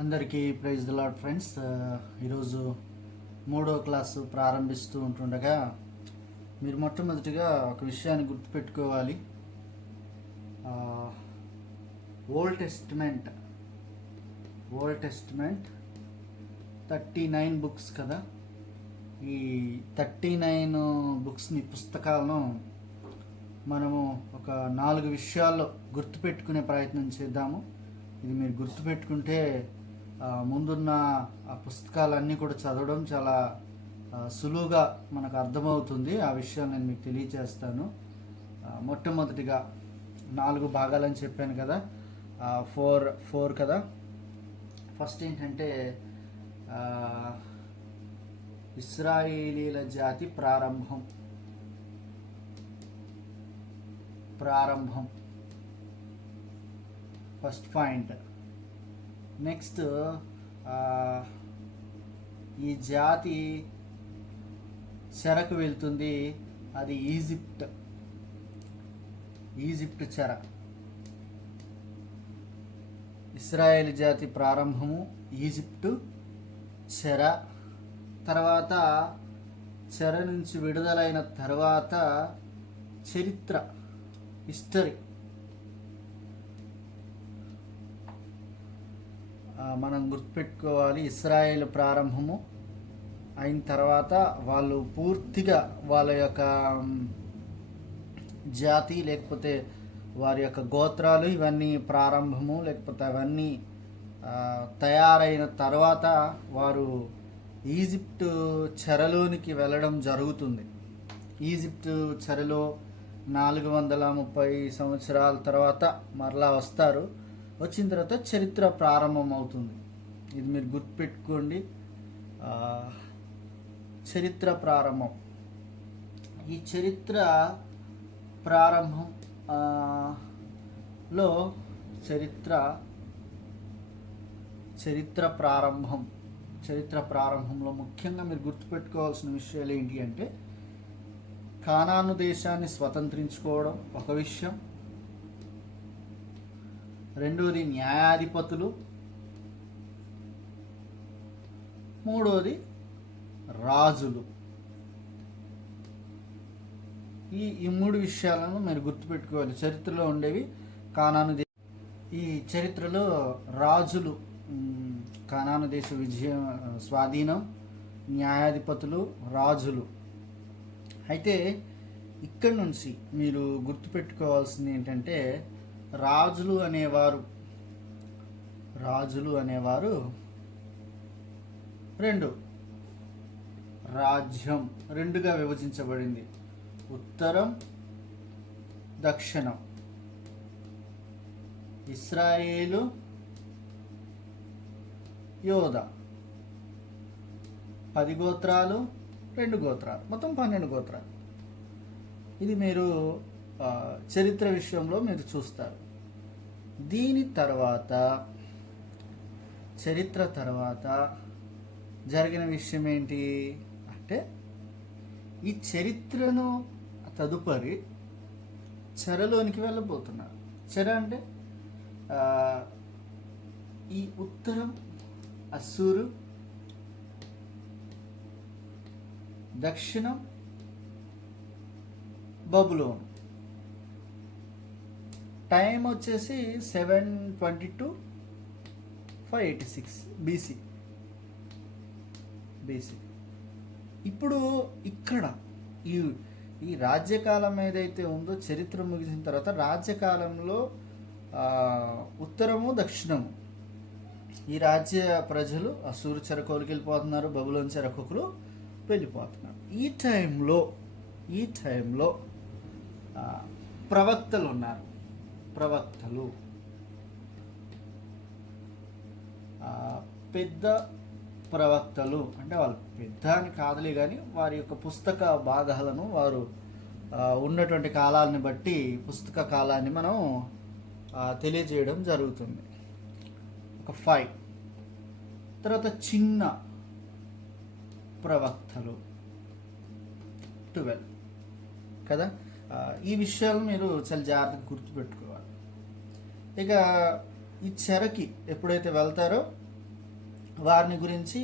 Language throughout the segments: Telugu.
అందరికీ ప్రైజ్ ది లార్డ్ ఫ్రెండ్స్. ఈరోజు 3వ క్లాసు ప్రారంభిస్తూ ఉంటుండగా మీరు మొట్టమొదటిగా ఒక విషయాన్ని గుర్తుపెట్టుకోవాలి. ఓల్డ్ టెస్టిమెంట్ 39 బుక్స్ కదా. ఈ 39 బుక్స్ని పుస్తకాలను మనము ఒక 4 విషయాల్లో గుర్తుపెట్టుకునే ప్రయత్నం చేద్దాము. ఇది మీరు గుర్తుపెట్టుకుంటే ముందున్న ఆ పుస్తకాలన్నీ కూడా చదవడం చాలా సులువుగా మనకు అర్థమవుతుంది. ఆ విషయాలు నేను మీకు తెలియజేస్తాను. మొట్టమొదటిగా 4 భాగాలని చెప్పాను కదా, ఫోర్ కదా. ఫస్ట్ ఏంటంటే ఇశ్రాయేలీల జాతి ప్రారంభం. First point. నెక్స్ట్, ఈ జాతి చెరకు వెళ్తుంది, అది ఈజిప్ట్ చెర. ఇశ్రాయేల్ జాతి ప్రారంభము, ఈజిప్టు చెర. తర్వాత చెర నుంచి విడుదలైన తర్వాత చరిత్ర, హిస్టరీ. మనం గుర్తుపెట్టుకోవాలి. ఇశ్రాయేల్ ప్రారంభము అయిన తర్వాత వాళ్ళు పూర్తిగా వాళ్ళ యొక్క జాతి లేకపోతే వారి యొక్క గోత్రాలు ఇవన్నీ ప్రారంభము లేకపోతే అవన్నీ తయారైన తర్వాత వారు ఈజిప్టు చెరలోనికి వెళ్ళడం జరుగుతుంది. ఈజిప్టు చెరలో 430 సంవత్సరాల తర్వాత మరలా వస్తారు. వచ్చిన తర్వాత చరిత్ర ప్రారంభం అవుతుంది. ఇది మీరు గుర్తుపెట్టుకోండి. చరిత్ర ప్రారంభం. ఈ చరిత్ర ప్రారంభంలో చరిత్ర ప్రారంభంలో ముఖ్యంగా మీరు గుర్తుపెట్టుకోవాల్సిన విషయాలు ఏంటి అంటే, కానాను దేశాన్ని స్వతంత్రించుకోవడం ఒక విషయం. రెండోది న్యాయాధిపతులు. మూడోది రాజులు. ఈ 3 విషయాలను మీరు గుర్తుపెట్టుకోవాలి. చరిత్రలో ఉండేవి కానాను ఈ చరిత్రలో రాజులు, కానాను దేశ విజయం, స్వాధీనం, న్యాయాధిపతులు, రాజులు. అయితే ఇక్కడి నుంచి మీరు గుర్తుపెట్టుకోవాల్సింది ఏంటంటే, రాజులు అనేవారు 2 రాజ్యం 2గా విభజించబడింది. ఉత్తరం, దక్షిణం. ఇశ్రాయేలు, యోధా. 10 గోత్రాలు, 2 గోత్రాలు, మొత్తం 12 గోత్రాలు. ఇది మీరు చరిత్ర విషయంలో మీరు చూస్తారు. దీని తర్వాత చరిత్ర తర్వాత జరిగిన విషయం ఏంటి అంటే, ఈ చరిత్రను తదుపరి చెరలోనికి వెళ్ళబోతున్నారు. చెర అంటే ఈ ఉత్తరం అస్సూరు, దక్షిణం బబులోను. టైం వచ్చేసి 722 586 బీసీ. ఇప్పుడు ఇక్కడ ఈ రాజ్యకాలం ఏదైతే ఉందో, చరిత్ర ముగిసిన తర్వాత రాజ్యకాలంలో ఉత్తరము, దక్షిణము ఈ రాజ్య ప్రజలు అసూరు చెరకోలికి వెళ్ళిపోతున్నారు, బబులోని చెరకులు వెళ్ళిపోతున్నారు. ఈ టైంలో ప్రవక్తలు ఉన్నారు. పెద్ద ప్రవక్తలు అంటే వాళ్ళు పెద్ద అని కాదులే కానీ వారి యొక్క పుస్తక భాగాలను వారు ఉన్నటువంటి కాలాన్ని బట్టి పుస్తక కాలాన్ని మనం తెలియజేయడం జరుగుతుంది. ఒక 5. తర్వాత చిన్న ప్రవక్తలు 12 కదా. ఈ విషయాలు మీరు చాలా జాగ్రత్తగా గుర్తుపెట్టుకోవాలి. ఇక ఈ చెరకి ఎప్పుడైతే వెళ్తారో వారిని గురించి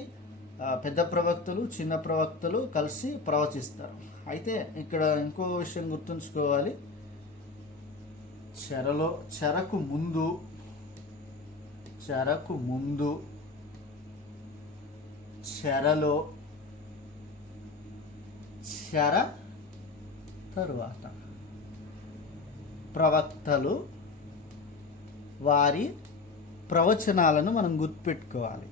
పెద్ద ప్రవక్తలు చిన్న ప్రవక్తలు కలిసి ప్రవచిస్తారు. అయితే ఇక్కడ ఇంకో విషయం గుర్తుంచుకోవాలి. చెరకు ముందు చెరలో చెర తరువాత ప్రవక్తలు వారి ప్రవచనాలను మనం గుర్తుపెట్టుకోవాలి.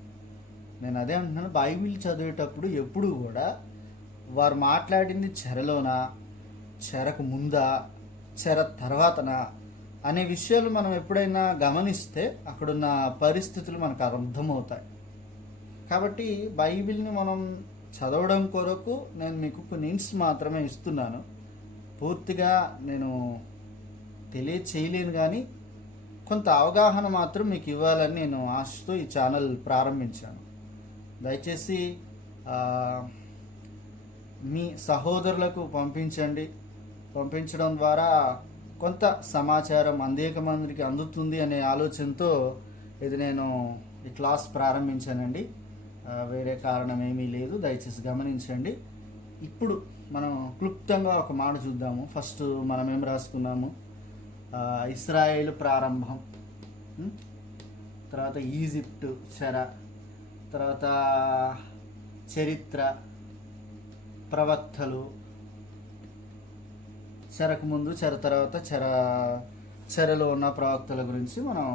నేను అదే అంటున్నాను, బైబిల్ చదివేటప్పుడు ఎప్పుడు కూడా వారు మాట్లాడింది చెరలోనా, చెరకు ముందా, చెర తర్వాతనా అనే విషయాలు మనం ఎప్పుడైనా గమనిస్తే అక్కడున్న పరిస్థితులు మనకు అర్థమవుతాయి. కాబట్టి బైబిల్ని మనం చదవడం కొరకు నేను మీకు కొన్ని హింట్స్ మాత్రమే ఇస్తున్నాను. పూర్తిగా నేను తెలియచేయలేను, కానీ కొంత అవగాహన మాత్రం మీకు ఇవ్వాలని నేను ఆశతో ఈ ఛానల్ ప్రారంభించాను. దయచేసి మీ సహోదరులకు పంపించడం ద్వారా కొంత సమాచారం అనేక మందికి అందుతుంది అనే ఆలోచనతో ఇది నేను ఈ క్లాస్ ప్రారంభించానండి. వేరే కారణం ఏమీ లేదు, దయచేసి గమనించండి. ఇప్పుడు మనం క్లుప్తంగా ఒక మాట చూద్దాము. ఫస్ట్ మనం ఏం రాసుకున్నాము? ఇస్రాయేలు ప్రారంభం, తర్వాత ఈజిప్టు చెర, తర్వాత చరిత్ర, ప్రవక్తలు, చెరకు ముందు చెర తర్వాత చెరలో ఉన్న ప్రవక్తల గురించి మనం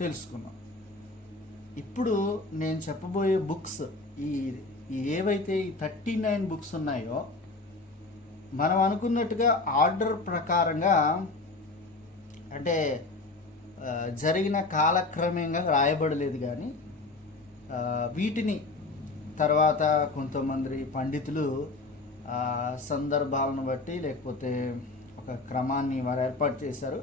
తెలుసుకున్నాం. ఇప్పుడు నేను చెప్పబోయే బుక్స్ ఏవైతే ఈ 39 బుక్స్ ఉన్నాయో మనం అనుకున్నట్టుగా ఆర్డర్ ప్రకారంగా అంటే జరిగిన కాలక్రమంగా రాయబడలేదు, కానీ వీటిని తర్వాత కొంతమంది పండితులు సందర్భాలను బట్టి లేకపోతే ఒక క్రమాన్ని వారు ఏర్పాటు చేశారు.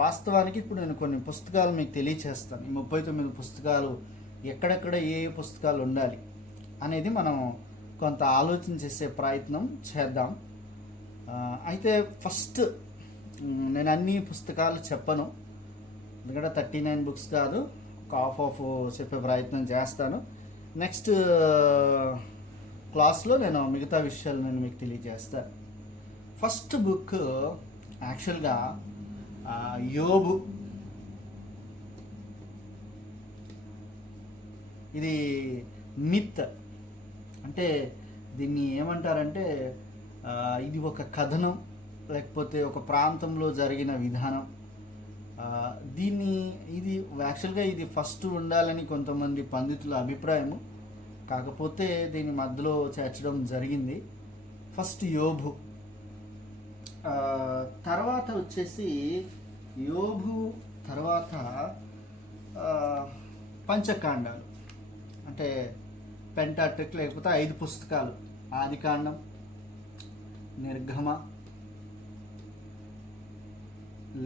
వాస్తవానికి ఇప్పుడు నేను కొన్ని పుస్తకాలు మీకు తెలియచేస్తాను. ఈ 39 పుస్తకాలు ఎక్కడెక్కడ ఏ పుస్తకాలు ఉండాలి అనేది మనం కొంత ఆలోచన చేసే ప్రయత్నం చేద్దాం. అయితే ఫస్ట్ నేను అన్ని పుస్తకాలు చెప్పను, ఎందుకంటే 39 బుక్స్ కాదు, ఒక హాఫ్ చెప్పే ప్రయత్నం చేస్తాను. నెక్స్ట్ క్లాస్లో నేను మిగతా విషయాలు నేను మీకు తెలియజేస్తాను. ఫస్ట్ బుక్ యాక్చువల్గా యోబు. ఇది మిత్, అంటే దీన్ని ఏమంటారంటే ఇది ఒక కథనం లేకపోతే ఒక ప్రాంతంలో జరిగిన విధానం. ఇది యాక్చువల్గా ఇది ఫస్ట్ ఉండాలని కొంతమంది పండితుల అభిప్రాయము, కాకపోతే దీని మధ్యలో చేర్చడం జరిగింది. ఫస్ట్ యోబు, తర్వాత వచ్చేసి యోబు తర్వాత పంచకాండాలు, అంటే పెంటాట్రిక్ లేకపోతే 5 పుస్తకాలు: ఆదికాండం, నిర్గమ,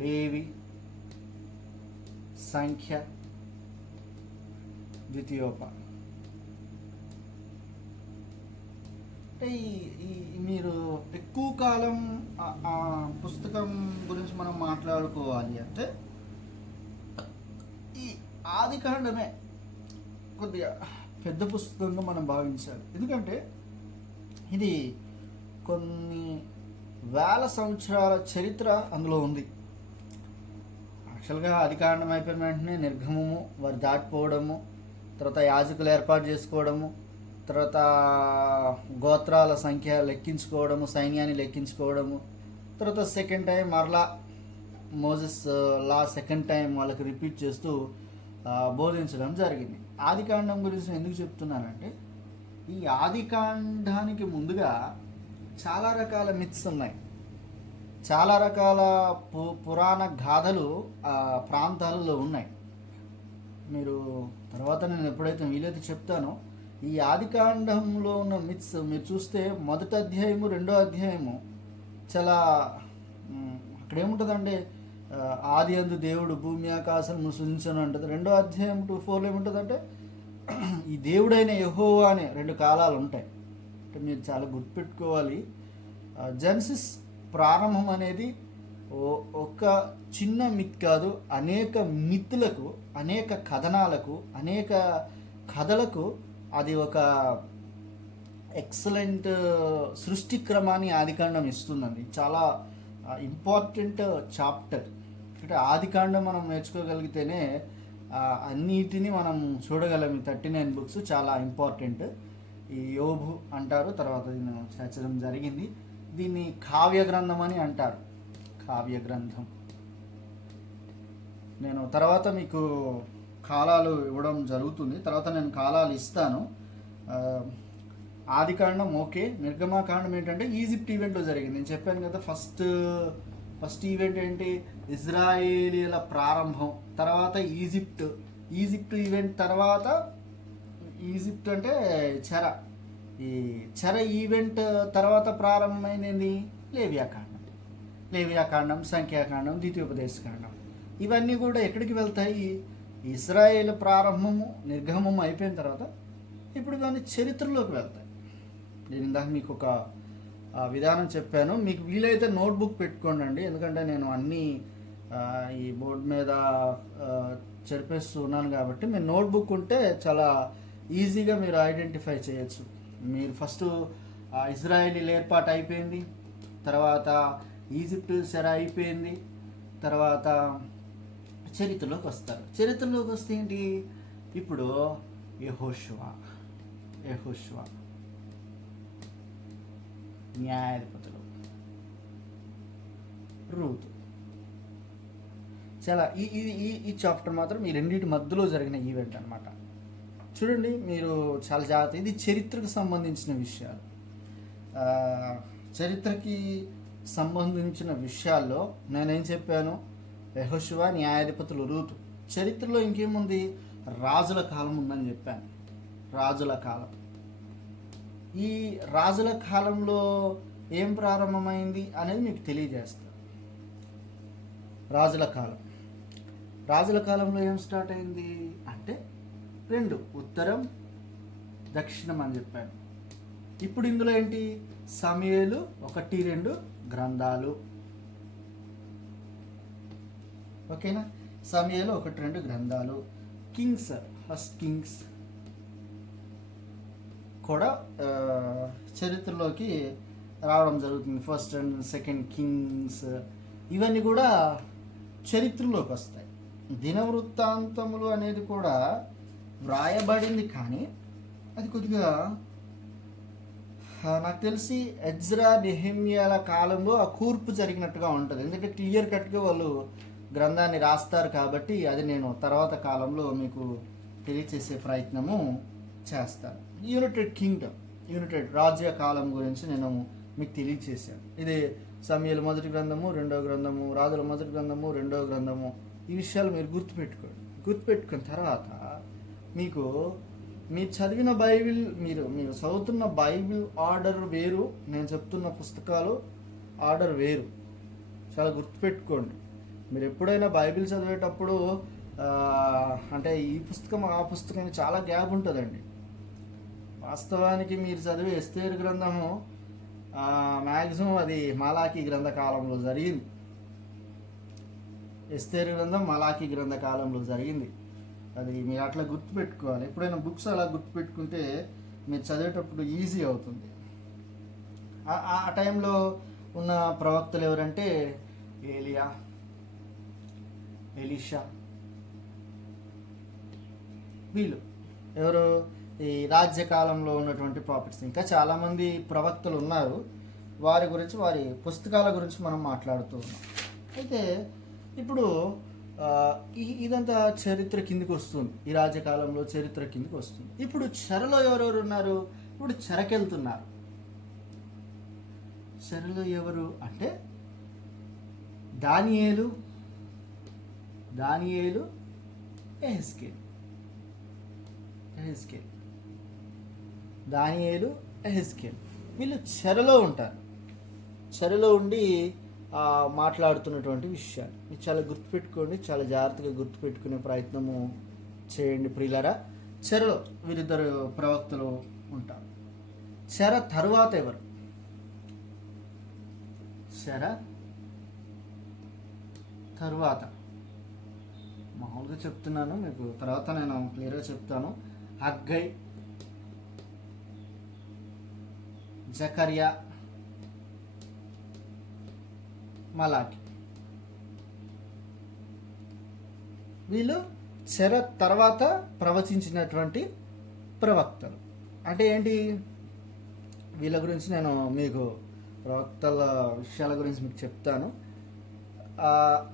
లేవి, సంఖ్య, ద్వితీయోప. అంటే మీరు ఎక్కువ కాలం ఆ పుస్తకం గురించి మనం మాట్లాడుకోవాలి అంటే ఈ ఆదికాండమే కొద్దిగా పెద్ద పుస్తకంగా మనం భావించాలి. ఎందుకంటే ఇది కొన్ని వేల సంవత్సరాల చరిత్ర అందులో ఉంది. యాక్చువల్గా ఆదికాండం అయిపోయిన వెంటనే నిర్గమము, వారు దాటిపోవడము, తర్వాత యాజకులు ఏర్పాటు చేసుకోవడము, తర్వాత గోత్రాల సంఖ్య లెక్కించుకోవడము, సైన్యాన్ని లెక్కించుకోవడము, తర్వాత సెకండ్ టైం మరలా మోజెస్ లా సెకండ్ టైం వాళ్ళకి రిపీట్ చేస్తూ బోధించడం జరిగింది. ఆదికాండం గురించి నేను ఎందుకు చెప్తున్నానంటే ఈ ఆదికాండానికి ముందుగా చాలా రకాల మిత్స్ ఉన్నాయి, చాలా రకాల పురాణ గాథలు ఆ ప్రాంతాలలో ఉన్నాయి. మీరు తర్వాత నేను ఎప్పుడైతే వీలైతే చెప్తానో ఈ ఆదికాండంలో ఉన్న మిత్స్ మీరు చూస్తే మొదటి అధ్యాయము, రెండో అధ్యాయము చాలా అక్కడ ఏముంటుందంటే ఆది అందు దేవుడు భూమి ఆకాశం సృజించను అంటుంది. రెండో అధ్యాయం 2:4 ఏముంటుందంటే ఈ దేవుడైన యెహోవా అనే 2 కాలాలు ఉంటాయి. అంటే మీరు చాలా గుర్తుపెట్టుకోవాలి, జెనసిస్ ప్రారంభం అనేది ఒక చిన్న మిత్ కాదు, అనేక మిత్తులకు, అనేక కథనాలకు, అనేక కథలకు అది ఒక ఎక్సలెంట్ సృష్టి క్రమాన్ని ఆదికాండం ఇస్తుందండి. చాలా ఇంపార్టెంట్ చాప్టర్. అంటే ఆదికాండం మనం నేర్చుకోగలిగితేనే అన్నిటిని మనం చూడగలం. ఈ 39 బుక్స్ చాలా ఇంపార్టెంట్. ఈ యోబు అంటారు, తర్వాత దీన్ని చేర్చడం జరిగింది. దీన్ని కావ్య గ్రంథం అని అంటారు. కావ్య గ్రంథం. నేను తర్వాత మీకు కాలాలు ఇవ్వడం జరుగుతుంది. తర్వాత నేను కాలాలు ఇస్తాను. ఆదికాండం ఓకే. నిర్గమాకాండం ఏంటంటే ఈజిప్ట్ ఈవెంట్లో జరిగింది. నేను చెప్పాను కదా, ఫస్ట్ ఈవెంట్ ఏంటి? ఇజ్రాయేలీల ప్రారంభం, తర్వాత ఈజిప్ట్ ఈవెంట్, తర్వాత ఈజిప్ట్ అంటే చెర. ఈ చెర ఈవెంట్ తర్వాత ప్రారంభమైనది లేవియాకాండం, సంఖ్యాకాండం, ద్వితీయోపదేశకాండం. ఇవన్నీ కూడా ఎక్కడికి వెళ్తాయి? ఇజ్రాయేల్ ప్రారంభము, నిర్గమము అయిపోయిన తర్వాత ఇప్పుడు ఇవన్నీ చరిత్రలోకి వెళ్తాయి. నేను ఇందాక మీకు ఒక విధానం చెప్పాను. మీకు వీలైతే నోట్బుక్ పెట్టుకోండి, ఎందుకంటే నేను అన్నీ ఈ బోర్డు మీద చెరిపేస్తూ ఉన్నాను కాబట్టి మీరు నోట్బుక్ ఉంటే చాలా ఈజీగా మీరు ఐడెంటిఫై చేయొచ్చు. మీరు ఫస్ట్ ఇజ్రాయేలీల ఏర్పాటు అయిపోయింది, తర్వాత ఈజిప్ట్ చెర అయిపోయింది, తర్వాత చరిత్రలోకి వస్తారు. చరిత్రలోకి వస్తే ఏంటి? ఇప్పుడు యెహోషువ, న్యాయాధిపతులు, రూతు. చాలా ఈ చాప్టర్ మాత్రం ఈ రెండింటి మధ్యలో జరిగిన ఈవెంట్ అనమాట. చూడండి, మీరు చాలా జాగ్రత్త. ఇది చరిత్రకు సంబంధించిన విషయాలు. చరిత్రకి సంబంధించిన విషయాల్లో నేనేం చెప్పాను? యెహోషువ, న్యాయాధిపతులు, రూతు. చరిత్రలో ఇంకేముంది? రాజుల కాలం ఉందని చెప్పాను. రాజుల కాలం. ఈ రాజుల కాలంలో ఏం ప్రారంభమైంది అనేది మీకు తెలియజేస్తాను. రాజుల కాలంలో ఏం స్టార్ట్ అయింది అంటే 2 ఉత్తరం, దక్షిణం అని చెప్పాను. ఇప్పుడు ఇందులో ఏంటి? సమూయేలు 1-2 గ్రంథాలు. ఓకేనా? సమూయేలు 1-2 గ్రంథాలు. ఫస్ట్ కింగ్స్ కూడా చరిత్రలోకి రావడం జరుగుతుంది. ఫస్ట్ అండ్ సెకండ్ కింగ్స్ ఇవన్నీ కూడా చరిత్రలోకి వస్తాయి. దినవృత్తాంతములు అనేది కూడా వ్రాయబడింది, కానీ అది కొద్దిగా నాకు తెలిసి ఎజ్రా, నెహెమ్యాల కాలంలో ఆ కూర్పు జరిగినట్టుగా ఉంటుంది. ఎందుకంటే క్లియర్ కట్గా వాళ్ళు గ్రంథాన్ని రాస్తారు కాబట్టి అది నేను తర్వాత కాలంలో మీకు తెలియచేసే ప్రయత్నము చేస్తాను. యునైటెడ్ రాజ్య కాలం గురించి నేను మీకు తెలియచేశాను. ఇది సమూయేలు మొదటి గ్రంథము, 2వ గ్రంథము, రాజుల మొదటి గ్రంథము, 2వ గ్రంథము. ఈ విషయాలు మీరు గుర్తుపెట్టుకున్న తర్వాత మీరు చదివిన బైబిల్, మీరు చదువుతున్న బైబిల్ ఆర్డర్ వేరు, నేను చెప్తున్న పుస్తకాలు ఆర్డర్ వేరు. చాలా గుర్తుపెట్టుకోండి. మీరు ఎప్పుడైనా బైబిల్ చదివేటప్పుడు అంటే ఈ పుస్తకం ఆ పుస్తకం చాలా గ్యాప్ ఉంటుందండి. వాస్తవానికి మీరు చదివే ఎస్తేరు గ్రంథము మ్యాక్సిమం అది మలాకీ గ్రంథ కాలంలో జరిగింది. ఎస్తేరు గ్రంథం మలాకీ గ్రంథ కాలంలో జరిగింది. అది మీరు అట్లా గుర్తుపెట్టుకోవాలి. ఎప్పుడైనా బుక్స్ అలా గుర్తుపెట్టుకుంటే మీరు చదివేటప్పుడు ఈజీ అవుతుంది. ఆ టైంలో ఉన్న ప్రవక్తలు ఎవరంటే ఏలియా, ఎలీషా. వీళ్ళు ఎవరు? ఈ రాజ్యకాలంలో ఉన్నటువంటి ప్రాఫిట్స్. ఇంకా చాలామంది ప్రవక్తలు ఉన్నారు. వారి గురించి, వారి పుస్తకాల గురించి మనం మాట్లాడుతూ ఉన్నాం. అయితే ఇప్పుడు ఇదంతా చరిత్ర కిందికి వస్తుంది. ఈ రాజ్యకాలంలో చరిత్ర కిందికి వస్తుంది. ఇప్పుడు చెరలో ఎవరెవరు ఉన్నారు? ఇప్పుడు చెరకెళ్తున్నారు. చెరలో ఎవరు అంటే దానియేలు, యెహెజ్కేలు. వీళ్ళు చెరలో ఉంటారు. చెరలో ఉండి మాట్లాడుతున్నటువంటి విషయాలు మీరు చాలా గుర్తుపెట్టుకోండి. చాలా జాగ్రత్తగా గుర్తుపెట్టుకునే ప్రయత్నము చేయండి ప్రియులారా. చెరలో వీరిద్దరు ప్రవక్తలు ఉంటారు. చెర తరువాత ఎవరు? చెర తరువాత మామూలుగా చెప్తున్నాను, మీకు తర్వాత నేను క్లియర్గా చెప్తాను. హగ్గై, జకర్యా, మలాకి. వీళ్ళు చెర తర్వాత ప్రవచించినటువంటి ప్రవక్తలు. అంటే ఏంటి, వీళ్ళ గురించి నేను మీకు ప్రవక్తల విషయాల గురించి మీకు చెప్తాను.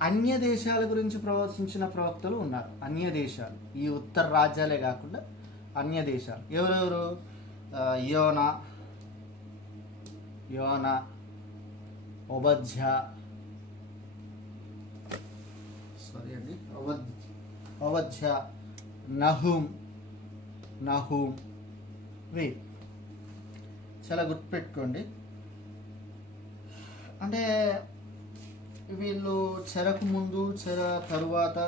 అన్య దేశాల గురించి ప్రవచించిన ప్రవక్తలు ఉన్నారు. అన్య దేశాలు, ఈ ఉత్తర రాజ్యాలే కాకుండా అన్య దేశాలు. ఎవరెవరు? యోనా, ఒబద్యా, ఒబద్యా, నహూమ్, చాలా గుర్తుపెట్టుకోండి. అంటే వీళ్ళు చెరకు ముందు చెర తరువాత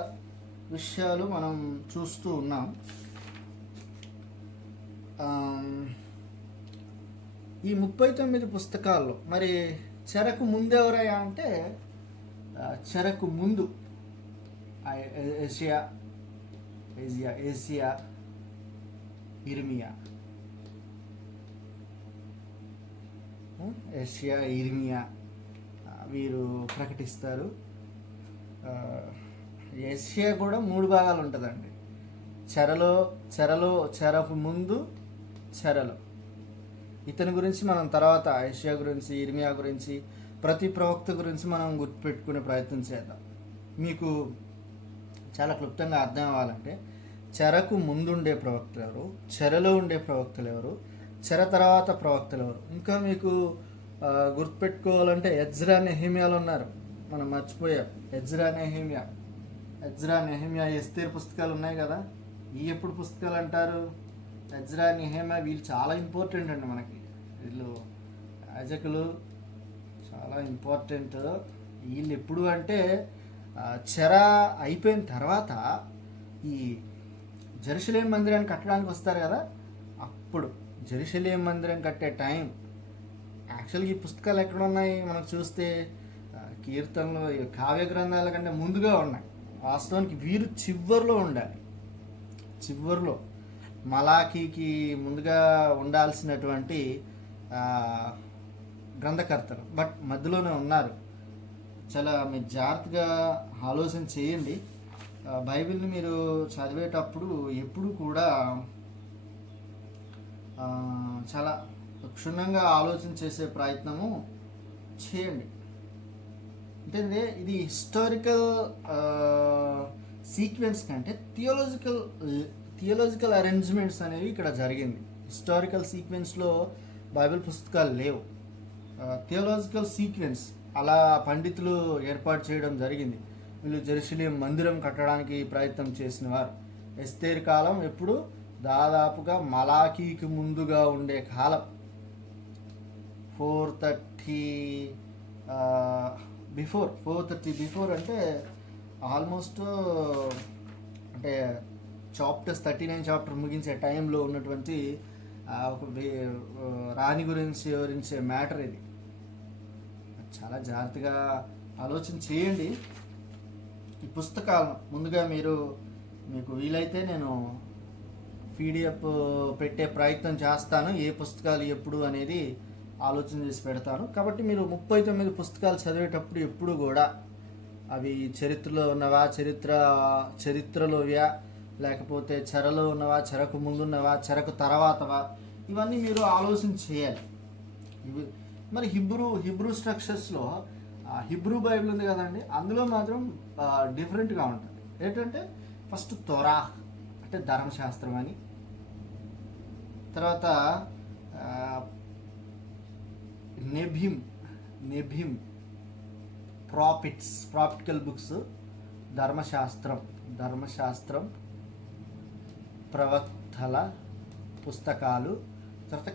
విషయాలు మనం చూస్తూ ఉన్నాం. ఈ 39 పుస్తకాల్లో మరి చెరకు ముందు ఎవరయ్యా అంటే, చెరకు ముందు ఏసియా, ఇర్మియా వీరు ప్రకటిస్తారు. ఏషియా కూడా 3 భాగాలు ఉంటుందండి. చెరకు ముందు చెరలో. ఇతని గురించి మనం తర్వాత ఏషియా గురించి, ఇర్మియా గురించి, ప్రతి ప్రవక్త గురించి మనం గుర్తుపెట్టుకునే ప్రయత్నం చేద్దాం. మీకు చాలా క్లుప్తంగా అర్థం అవ్వాలంటే, చెరకు ముందుండే ప్రవక్తలు ఎవరు, చెరలో ఉండే ప్రవక్తలు ఎవరు, చెర తర్వాత ప్రవక్తలు ఎవరు. ఇంకా మీకు గుర్తుపెట్టుకోవాలంటే ఎజ్రా, నెహెమియాలు ఉన్నారు, మనం మర్చిపోయాం. ఎజ్రా, నెహెమియా, ఎస్తేర్ పుస్తకాలు ఉన్నాయి కదా. ఈ ఎప్పుడు పుస్తకాలు అంటారు? ఎజ్రా, నెహెమియా వీళ్ళు చాలా ఇంపార్టెంట్ అండి మనకి. వీళ్ళు యాజకులు చాలా ఇంపార్టెంట్. వీళ్ళు ఎప్పుడు అంటే చెర అయిపోయిన తర్వాత ఈ జెరూసలేం మందిరాన్ని కట్టడానికి వస్తారు కదా, అప్పుడు జెరూసలేం మందిరం కట్టే టైం. యాక్చువల్గా ఈ పుస్తకాలు ఎక్కడ ఉన్నాయి మనకు చూస్తే, కీర్తనలు, కావ్య గ్రంథాల కంటే ముందుగా ఉన్నాయి. వాస్తవానికి వీరు చివరిలో ఉండాలి. చివరిలో మలాకీకి ముందుగా ఉండాల్సినటువంటి గ్రంథకర్తలు, బట్ మధ్యలోనే ఉన్నారు. చాలా మీరు జాగ్రత్తగా ఆలోచన చేయండి. బైబిల్ని మీరు చదివేటప్పుడు ఎప్పుడు కూడా చాలా క్షుణ్ణంగా ఆలోచన చేసే ప్రయత్నము చేయండి. అంటే ఇది హిస్టారికల్ సీక్వెన్స్ కంటే థియోలాజికల్ అరేంజ్మెంట్స్ అనేవి ఇక్కడ జరిగింది. హిస్టారికల్ సీక్వెన్స్లో బైబిల్ పుస్తకాలు లేవు. థియోలాజికల్ సీక్వెన్స్ అలా పండితులు ఏర్పాటు చేయడం జరిగింది. వీళ్ళు జెరూసలేం మందిరం కట్టడానికి ప్రయత్నం చేసిన వారు. ఎస్తేర్ కాలం ఎప్పుడు దాదాపుగా మలాకీకి ముందుగా ఉండే కాలం. 430 బిఫోర్ అంటే ఆల్మోస్ట్ అంటే చాప్టర్స్ 39 చాప్టర్ ముగించే టైంలో ఉన్నటువంటి ఒక రాణి గురించి వివరించే మ్యాటర్ ఇది. చాలా జాగ్రత్తగా ఆలోచన చేయండి. ఈ పుస్తకాలను ముందుగా మీకు వీలైతే నేను పీడిఎఫ్ పెట్టే ప్రయత్నం చేస్తాను. ఏ పుస్తకాలు ఎప్పుడు అనేది ఆలోచన చేసి పెడతాను. కాబట్టి మీరు 39 పుస్తకాలు చదివేటప్పుడు ఎప్పుడు కూడా అవి చరిత్రలో ఉన్నవా, చరిత్రలోవా, లేకపోతే చెరలో ఉన్నవా, చెరకు ముందున్నవా, చెరకు తర్వాతవా, ఇవన్నీ మీరు ఆలోచన చేయాలి. మరి హిబ్రూ స్ట్రక్చర్స్లో హిబ్రూ బైబిల్ ఉంది కదండి, అందులో మాత్రం డిఫరెంట్గా ఉంటుంది. ఏంటంటే ఫస్ట్ తోరాహ్ అంటే ధర్మశాస్త్రం అని, తర్వాత నెబిమ్ ప్రాఫిటికల్ బుక్స్, ధర్మశాస్త్రం ప్రవక్తల పుస్తకాలు, తర్వాత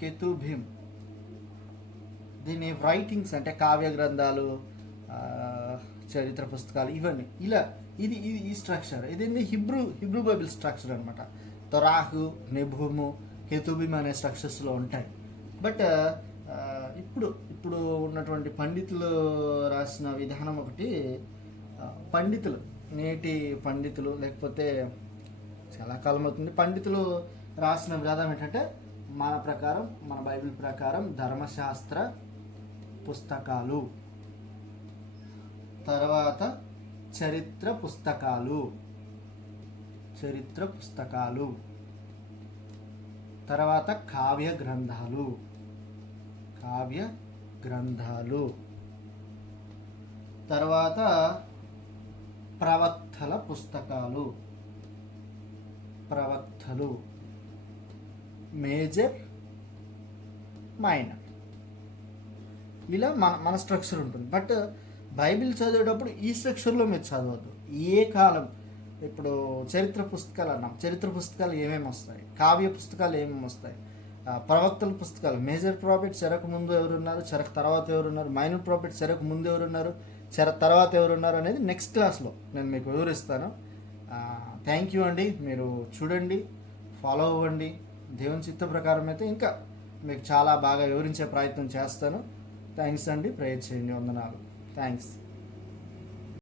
కెతుభిం దీని రైటింగ్స్ అంటే కావ్య గ్రంథాలు, చరిత్ర పుస్తకాలు, ఇవన్నీ ఇది ఈ స్ట్రక్చర్. ఇది హిబ్రూ బైబిల్ స్ట్రక్చర్ అనమాట. తొరాహు, నెబుము, కెతుబిం అనే స్ట్రక్చర్స్లో ఉంటాయి. బట్ ఇప్పుడు ఉన్నటువంటి పండితులు రాసిన విధానం ఒకటి. నేటి పండితులు లేకపోతే చాలా కాలం అవుతుంది పండితులు రాసిన విధానం ఏంటంటే మన ప్రకారం మన బైబిల్ ప్రకారం ధర్మశాస్త్ర పుస్తకాలు, తర్వాత చరిత్ర పుస్తకాలు, తర్వాత కావ్య గ్రంథాలు, తర్వాత ప్రవక్తల పుస్తకాలు, మేజర్ మైనర్, ఇలా మన స్ట్రక్చర్ ఉంటుంది. బట్ బైబిల్ చదివేటప్పుడు ఈ స్ట్రక్చర్లో మీరు చదవద్దు. ఏ కాలం, ఇప్పుడు చరిత్ర పుస్తకాలు అన్నాం, చరిత్ర పుస్తకాలు ఏమేమి వస్తాయి, కావ్య పుస్తకాలు ఏమేమి వస్తాయి, ప్రవక్తల పుస్తకాలు, మేజర్ ప్రాఫిట్ చెరకు ముందు ఎవరున్నారు, చెరకు తర్వాత ఎవరున్నారు, మైనర్ ప్రాఫిట్ చెరకు ముందు ఎవరున్నారు, తర్వాత ఎవరున్నారు అనేది నెక్స్ట్ క్లాస్లో నేను మీకు వివరిస్తాను. థ్యాంక్ యూ అండి. మీరు చూడండి, ఫాలో అవ్వండి. దేవుని చిత్త ప్రకారం అయితే ఇంకా మీకు చాలా బాగా వివరించే ప్రయత్నం చేస్తాను. థ్యాంక్స్ అండి. ప్రేయర్ చేయండి. వందనాలు. థ్యాంక్స్.